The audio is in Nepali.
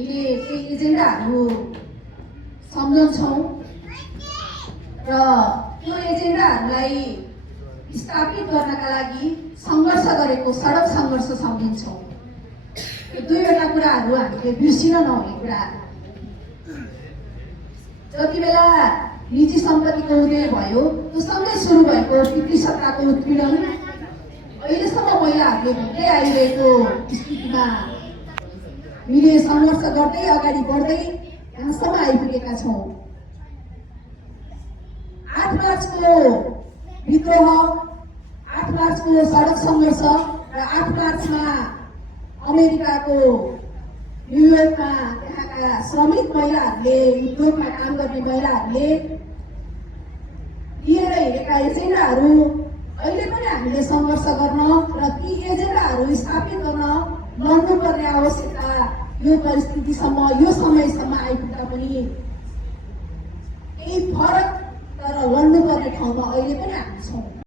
हामीले केही एजेन्डाहरू सम्झन्छौँ र त्यो एजेन्डाहरूलाई स्थापित गर्नका लागि सङ्घर्ष गरेको सडक सङ्घर्ष सम्झिन्छौँ। यो दुईवटा कुराहरू हामीले बिर्सिन नहुने कुरा। जति बेला निजी सम्पत्तिको उदय भयो त्यो सँगै सुरु भएको पितृसत्ताको उत्पीडन अहिलेसम्म महिलाहरूले भन्दै आइरहेको स्थितिमा हामीले सङ्घर्ष गर्दै अगाडि बढ्दै यहाँसम्म आइपुगेका छौँ। 8 मार्चको विद्रोह, 8 मार्चको सडक सङ्घर्ष र 8 मार्चमा अमेरिकाको न्युयोर्कमा त्यहाँका श्रमिक महिलाहरूले, उद्योगमा काम गर्ने महिलाहरूले लिएर हिँडेका एजेन्डाहरू अहिले पनि हामीले सङ्घर्ष गर्न र ती एजेन्डाहरू स्थापित गर्न लड्नुपर्ने आवश्यकता यो परिस्थितिसम्म, यो समयसम्म आइपुग्दा पनि केही फरक तर लड्नुपर्ने ठाउँमा अहिले पनि